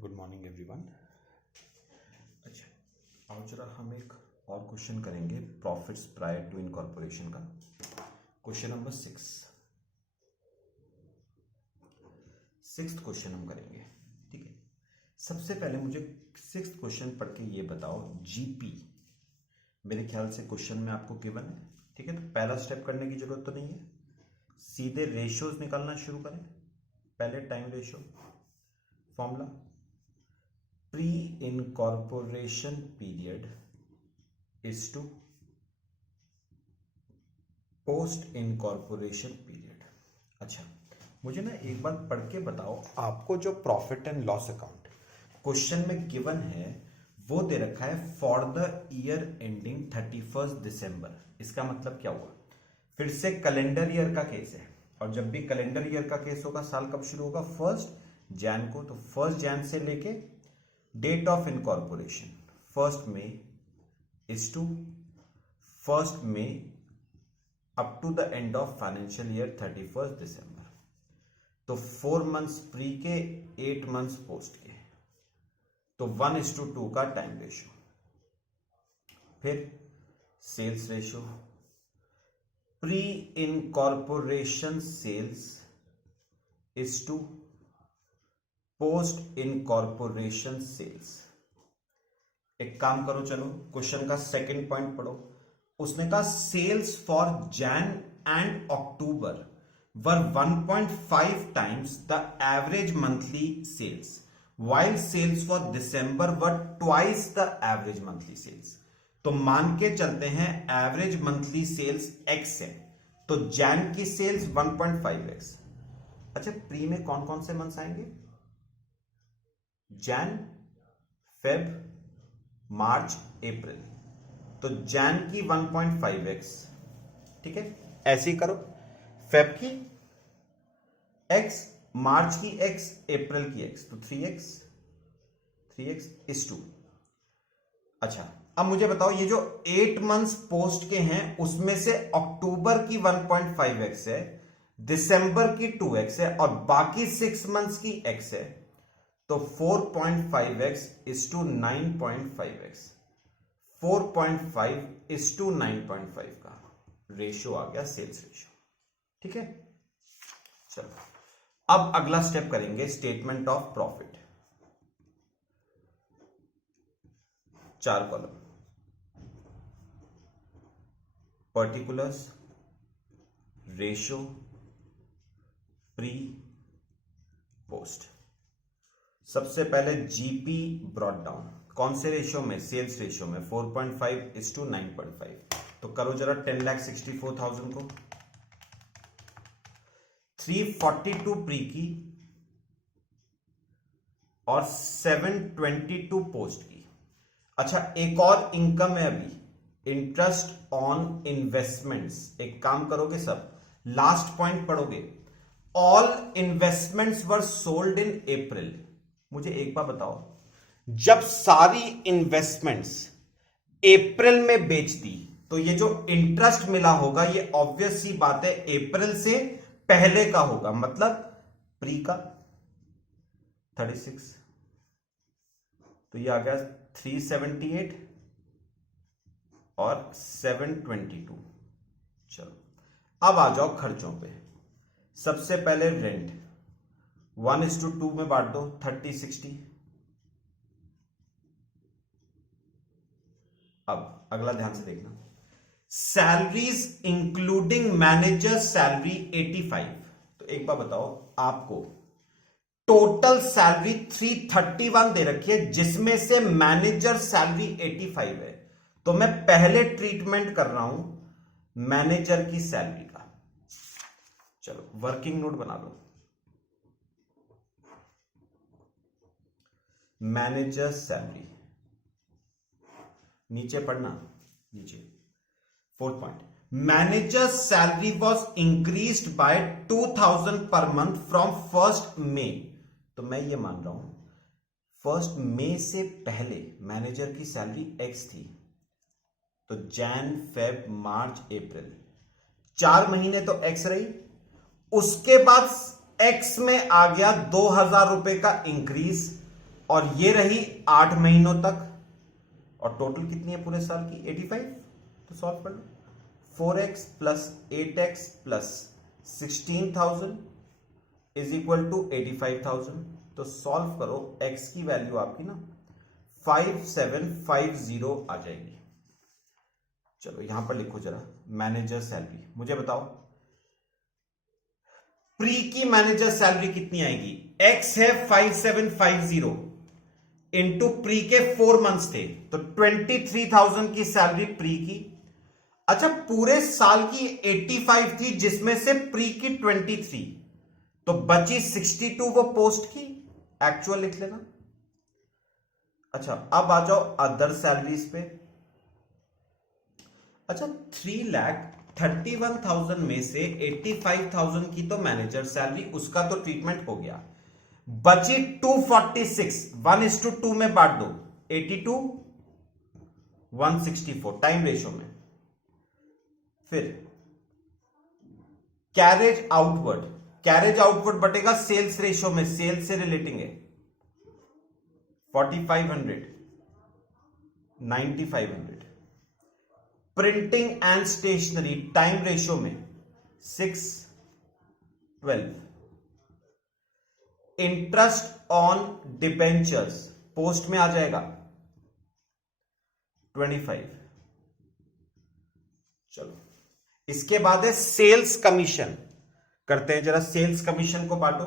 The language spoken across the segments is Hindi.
Good morning everyone. अच्छा, आओ जरा हम एक और क्वेश्चन करेंगे प्रॉफिट्स प्रायर टू इनकॉर्पोरेशन का। क्वेश्चन नंबर 6th क्वेश्चन हम करेंगे। ठीक है, सबसे पहले मुझे 6th क्वेश्चन पढ़ के ये बताओ, जीपी मेरे ख्याल से क्वेश्चन में आपको गिवन है। ठीक है, तो पहला स्टेप करने की जरूरत तो नहीं है, सीधे रेशियोज निकालना शुरू करें। पहले time ratio formula, pre incorporation period is to post incorporation period. अच्छा, मुझे ना एक बात पढ़ के बताओ, आपको जो profit and loss account question में गिवन है वो दे रखा है फॉर द ईयर एंडिंग 31 दिसंबर। इसका मतलब क्या हुआ? फिर से कैलेंडर ईयर का केस है, और जब भी कैलेंडर ईयर का केस होगा साल कब शुरू होगा? 1 जैन को। तो 1 जैन से लेके date of incorporation 1 May is to 1 May up to the end of financial year 31 December. तो 4 मंथ्स प्री के, 8 मंथ्स पोस्ट के, तो 1:2 का टाइम रेशियो। फिर sales ratio, pre incorporation sales is to post incorporation sales. एक काम करो, चलो क्वेश्चन का सेकंड पॉइंट पढ़ो। उसने कहा sales for Jan and October were 1.5 times the average monthly sales, while sales for December were twice the average monthly sales। तो मान के चलते हैं एवरेज मंथली सेल्स x है, तो जैन की सेल्स 1.5x। अच्छा, प्री में कौन कौन से मंथ्स आएंगे? जैन, फेब, मार्च, अप्रैल। तो जैन की 1.5x। ठीक है, ऐसे ही करो, फेब की x, मार्च की x, अप्रैल की x, तो 3x इज 2। अच्छा, अब मुझे बताओ, ये जो 8 मंथ्स पोस्ट के हैं उसमें से अक्टूबर की 1.5x है, दिसंबर की 2x है, और बाकी 6 मंथ्स की x है। तो 4.5x is to 9.5x। 4.5 is to 9.5 का रेशियो आ गया सेल्स रेशियो। ठीक है, चलो अब अगला स्टेप करेंगे, statement of profit. 4 column, particulars, ratio, pre, post. सबसे पहले जीपी ब्रॉट डाउन, कौन से रेशियो में? सेल्स रेशियो में, 4.5 इज टू 9.5। तो करो जरा 10,64,000 को 342 प्री की और 722 पोस्ट की। अच्छा, एक और इनकम है अभी, इंटरेस्ट ऑन इन्वेस्टमेंट्स। एक काम करोगे सब, लास्ट पॉइंट पढ़ोगे, all investments were sold in April. मुझे एक बार बताओ, जब सारी इन्वेस्टमेंट्स अप्रैल में बेच दी तो ये जो इंटरेस्ट मिला होगा ये ऑब्वियस सी बात है अप्रैल से पहले का होगा, मतलब प्री का 36, तो ये आ गया 378 और 722। चलो अब आ जाओ खर्चों पे। सबसे पहले रेंट 1:2 में बांट दो, 30-60। अब अगला ध्यान से देखना, सैलरीज इंक्लूडिंग मैनेजर सैलरी 85। तो एक बार बताओ, आपको टोटल सैलरी 331 दे रखी है, जिसमें से मैनेजर सैलरी 85 है। तो मैं पहले ट्रीटमेंट कर रहा हूं मैनेजर की सैलरी का। चलो वर्किंग नोट बना लो, मैनेजर सैलरी, नीचे पढ़ना, नीचे 4th point, manager salary was increased by 2000 per month from 1 मई। तो मैं ये मान रहा हूं 1 मई से पहले मैनेजर की सैलरी x थी, तो जैन, फेब, मार्च, अप्रैल 4 महीने तो x रही। उसके बाद x में आ गया 2000 रुपए का इंक्रीज, और ये रही 8 महीनों तक, और टोटल कितनी है पूरे साल की 85। तो सॉल्व कर लो, 4x plus 8x plus 16,000 is equal to 85,000। तो सॉल्व करो, x की वैल्यू आपकी ना 5750 आ जाएगी। चलो यहां पर लिखो जरा मैनेजर सैलरी। मुझे बताओ प्री की मैनेजर सैलरी कितनी आएगी? x है 5750 इंटू प्री के 4 मंथ्स थे, तो 23,000 की सैलरी प्री की। अच्छा पूरे साल की 85 थी जिसमें से प्री की 23, तो बची 62 वो पोस्ट की, एक्चुअल लिख लेना। अच्छा अब आ जाओ अदर सैलरीज पे। अच्छा 3,31,000 में से 85,000 की तो मैनेजर सैलरी, उसका तो ट्रीटमेंट हो गया। बची 246, 1:2 में बांट दो, 82 164 टाइम रेशियो में। फिर कैरेज आउटवर्ड बटेगा सेल्स रेशियो में, सेल्स से रिलेटिंग है 4,500 9,500। Printing and stationery time ratio में 6:12। इंटरेस्ट ऑन डिबेंचर्स पोस्ट में आ जाएगा 25। चलो इसके बाद है सेल्स कमीशन। करते हैं जरा, सेल्स कमीशन को बांटो।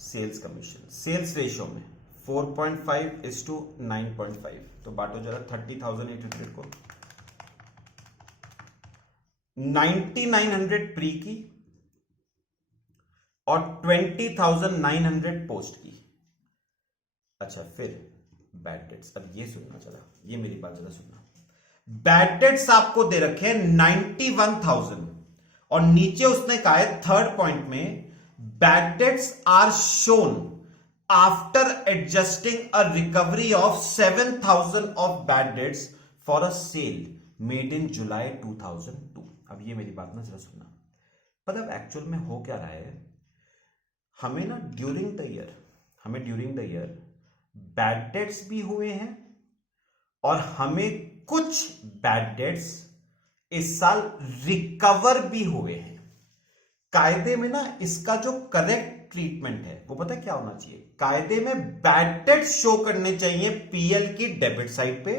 सेल्स कमीशन सेल्स रेशियो में 4.5:9.5। तो बांटो जरा 30,800 को, 9,900 प्री की और 20,900 पोस्ट की। अच्छा फिर बैड डेट्स। अब ये सुनना जरा, ये मेरी बात जरा सुनना। बैड डेट्स आपको दे रखे हैं 91,000 और नीचे उसने कहा है थर्ड पॉइंट में bad debts are shown after adjusting a recovery of 7,000 of bad debts for a sale made in July 2002। अब ये मेरी बात ना जरा सुनना। मतलब एक्चुअल में हो क्या रहा है, हमें ना during the year bad debts भी हुए हैं और हमें कुछ बैड डेट्स इस साल रिकवर भी हुए हैं। कायदे में ना इसका जो करेक्ट ट्रीटमेंट है वो पता है क्या होना चाहिए? कायदे में बैड डेट शो करने चाहिए पीएल की डेबिट साइड पे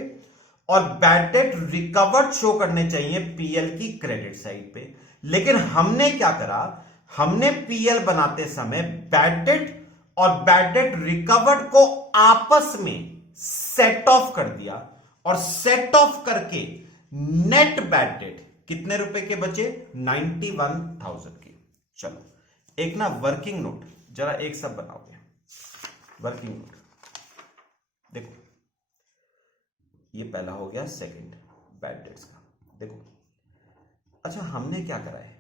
और बैड डेट रिकवर्ड शो करने चाहिए पीएल की क्रेडिट साइड पे। लेकिन हमने क्या करा, हमने पीएल बनाते समय बैड डेट और बैड डेट रिकवर्ड को आपस में सेट ऑफ कर दिया और सेट ऑफ करके नेट बैड डेट कितने रुपए के बचे? 91,000 के। चलो एक ना वर्किंग नोट जरा एक सब बनाओगे। वर्किंग नोट देखो, ये पहला हो गया, सेकंड बैड डेट्स का। देखो अच्छा हमने क्या करा है,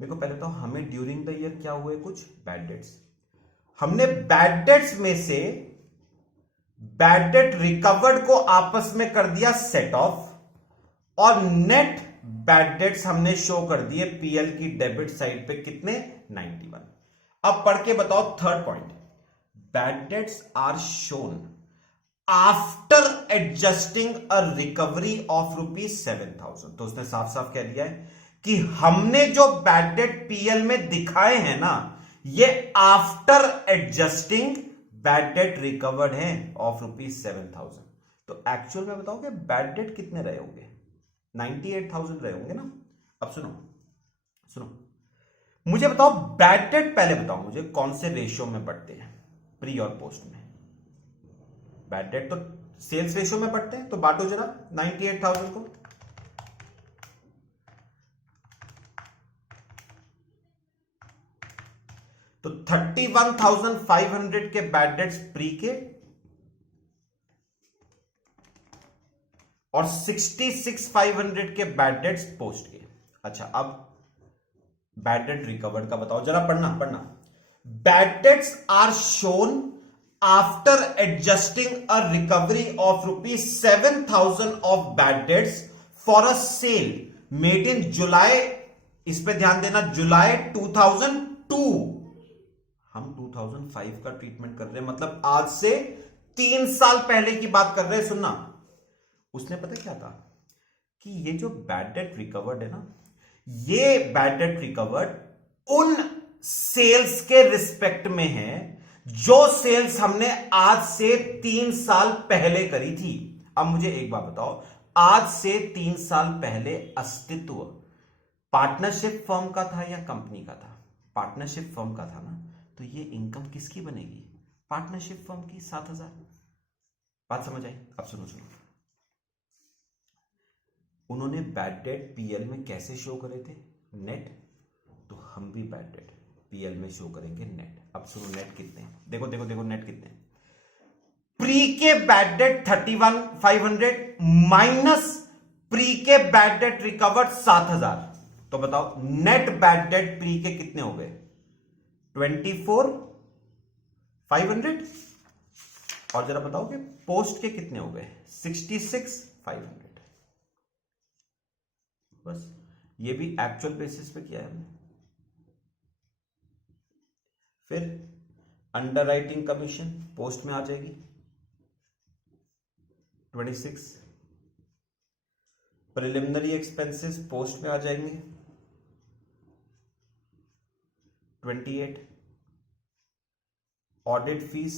मेरे को पहले तो हमें ड्यूरिंग द ईयर क्या हुए कुछ बैड डेट्स। हमने बैड डेट्स में से बैड डेट रिकवर्ड को आपस में कर दिया सेट ऑफ और नेट बैड डेट्स हमने शो कर दिए पीएल की डेबिट साइड पे कितने? 91। अब पढ़ के बताओ third point, bad debts are shown after adjusting a recovery of ₹7,000। तो उसने साफ साफ कह दिया है कि हमने जो बैड डेट पीएल में दिखाए हैं ना, ये after adjusting bad debt recovered है ऑफ ₹7,000। तो एक्चुअल में बताओगे बैड डेट कितने रहे होंगे? 98,000 रहे होंगे ना। अब सुनो मुझे बताओ बैड डेट, पहले बताओ मुझे कौन से रेशियो में बढ़ते हैं प्री और पोस्ट में? बैड डेट तो सेल्स रेशियो में बढ़ते हैं, तो बांटो जरा 98,000 को। तो 31,500 के बैड डेट्स प्री के और 66,500 के बैड डेट्स पोस्ट के। अच्छा अब बैड डेट रिकवर्ड का बताओ जरा, पढ़ना। Bad debts are shown after adjusting a recovery of ₹7,000 of bad debts for a sale made in July इस पे ध्यान देना, जुलाई 2002, हम 2005 का ट्रीटमेंट कर रहे हैं, मतलब आज से 3 साल पहले की बात कर रहे हैं। सुनना, उसने पता क्या था कि ये जो बैड डेट रिकवर्ड है ना, ये बैड डेट रिकवर्ड उन सेल्स के रिस्पेक्ट में है जो सेल्स हमने आज से 3 साल पहले करी थी। अब मुझे एक बात बताओ, आज से 3 साल पहले अस्तित्व पार्टनरशिप फर्म का था या कंपनी का था? पार्टनरशिप फर्म का था ना, तो ये इनकम किसकी बनेगी? पार्टनरशिप फर्म की, 7,000। बात समझ आई? अब सुनो सुनो, उन्होंने बैड डेट पीएल में कैसे शो करे थे? नेट। तो हम भी बैड डेट पीएल में शो करेंगे नेट। अब सुनो, नेट कितने? देखो देखो देखो, नेट कितने? प्री के बैड डेट 31,500 माइनस प्री के बैड डेट रिकवर्ड 7,000। तो बताओ नेट बैड डेट प्री के कितने हो गए? 24,500। और जरा बताओ कि पोस्ट के कितने हो गए? 66,500। बस, ये भी एक्चुअल बेसिस पे किया है हमने। फिर अंडरराइटिंग कमीशन पोस्ट में आ जाएगी 26। प्रिलिमिनरी एक्सपेंसेस पोस्ट में आ जाएंगे 28। ऑडिट फीस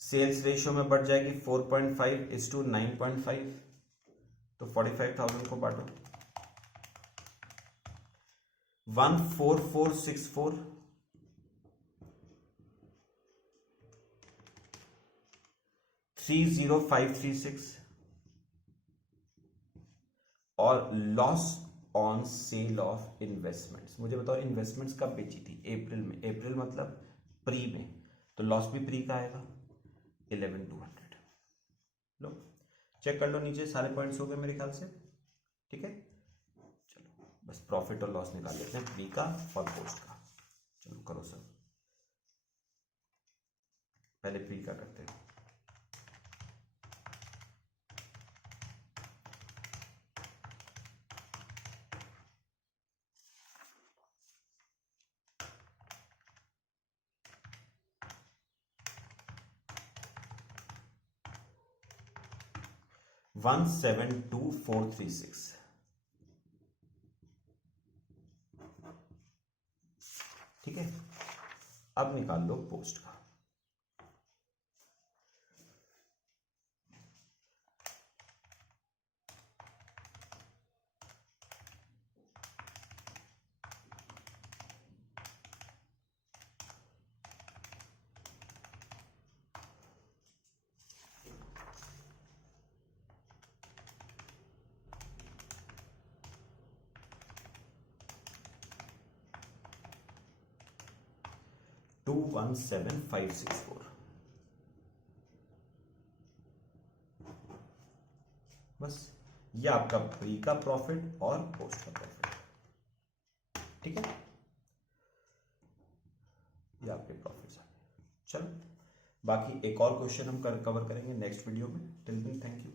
सेल्स रेशियो में बढ़ जाएगी 4.5:9.5, तो 45,000 को बांटो 14464, 30536। और loss on sale of investments, मुझे बताओ इन्वेस्टमेंट्स कब बेची थी? अप्रैल में। अप्रैल मतलब प्री में, तो लॉस भी प्री का आएगा 11,200। लो चेक कर लो, नीचे सारे पॉइंट्स हो गए मेरे ख्याल से। ठीक है, चलो बस प्रॉफिट और लॉस निकाल लेते हैं, प्री का और पोस्ट का। चलो करो सर, पहले प्री का करते हैं। वन 1,72436। ठीक है, अब निकाल लो पोस्ट का। टू 1,7,564। बस, ये आपका प्री का प्रॉफिट और पोस्ट का प्रॉफिट। ठीक है, ये आपके प्रॉफिट्स आ गए। चलो बाकी एक और क्वेश्चन हम कवर करेंगे नेक्स्ट वीडियो में। Till then thank you.